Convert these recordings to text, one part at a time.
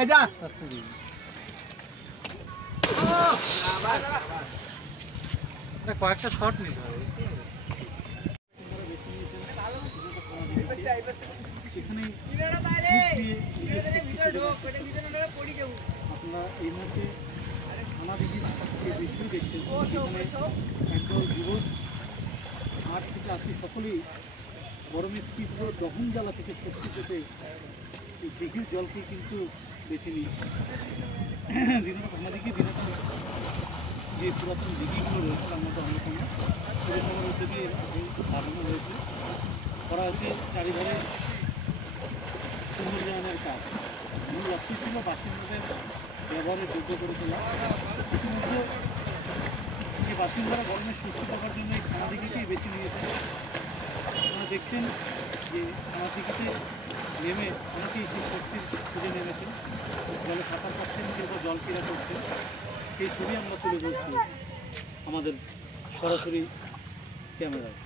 এই যা কয়েকটা শট নিতে হবে। আপনারা এই মুহূর্তে আমাদিঘির দৃশ্য দেখছেন, একদল যুবক মাঠ থেকে আসি সকলেই গরমের তীব্র দহন জ্বালা থেকে শক্তি পেতে এই দিঘির জলকে কিন্তু বেছে নিয়েছে। আমাদিকে দিনাটা যে পুরাতন দিঘিগুলো রয়েছে তার মধ্যে অন্যতম পৌরসভার উদ্যোগে বানানো হয়েছে, করা হয়েছে চারিধারে পুনর্জনের কাজ। মূল লক্ষ্য ছিল বাসিন্দাদের ব্যবহারের যোগ্য করে তোলা। ইতিমধ্যে যে বাসিন্দারা গরমে সুস্থ থাকার জন্য এই খানাদিঘিকেই বেছে নিয়েছে। আপনারা দেখছেন যে খানাদিঘিতে নেমে অনেকেই সেই শক্তির খুঁজে নেমেছেন, জলে সাঁতার কাটছেন, কেউ বা জল ক্রীড়া করছেন। সেই ছবি আমরা তুলে ধরছি আমাদের সরাসরি ক্যামেরায়।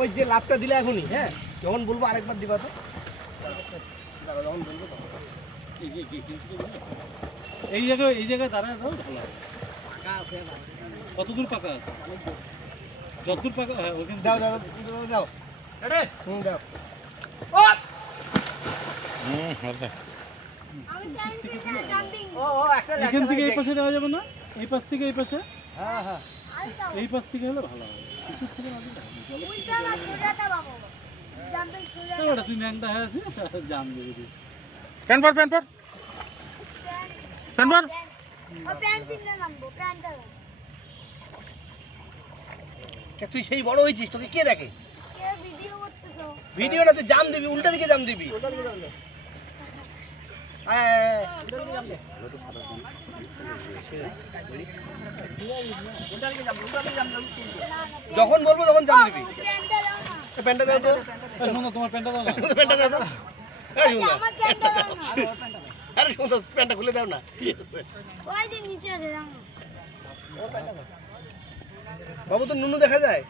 ওই যে লাভটা দিলে এখনই, হ্যাঁ যখন বলবো আরেকবার দিবা তো, যখন বলবো এই জায়গায় দাঁড়ায় দাও, ভালো হবে। কতদূর পাকা আছে? যতদূর পাকা, হ্যাঁ ওখানে দাও দাও দাও দাও দাও। এখান থেকে এই পাশে দেওয়া যাবে না? এই পাশ থেকে এই পাশে? হ্যাঁ হ্যাঁ, এই পাশ থেকে হলে ভালো হবে। কিছুর থেকে না দিলে ওটা তুই ন্যাংটা হয়ে আছিস, জাম দেবে তুই। প্যান্ট পর প্যান্ট পর প্যান্ট পর। তুই সেই বড় হয়েছিস, তোকে কে দেখে? ভিডিও না, তুই জাম দিবি, উল্টা দিকে জাম দিবি। যখন বলবো তখন জাম দিবি। প্যান্টটা দাও তো, তোমার প্যান্টটা দাও না। প্যান্টটা দাও তো। আরে সুন্দর, প্যান্টটা খুলে দাও না। বাবু তো নুনু দেখা যায়।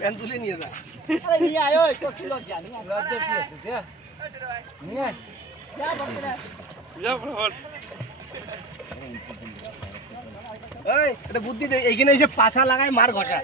প্যান্ট তুলে নিয়ে যা। এটা বুদ্ধি দে, এইখানে এসে পাছা লাগায় মার ঘষা।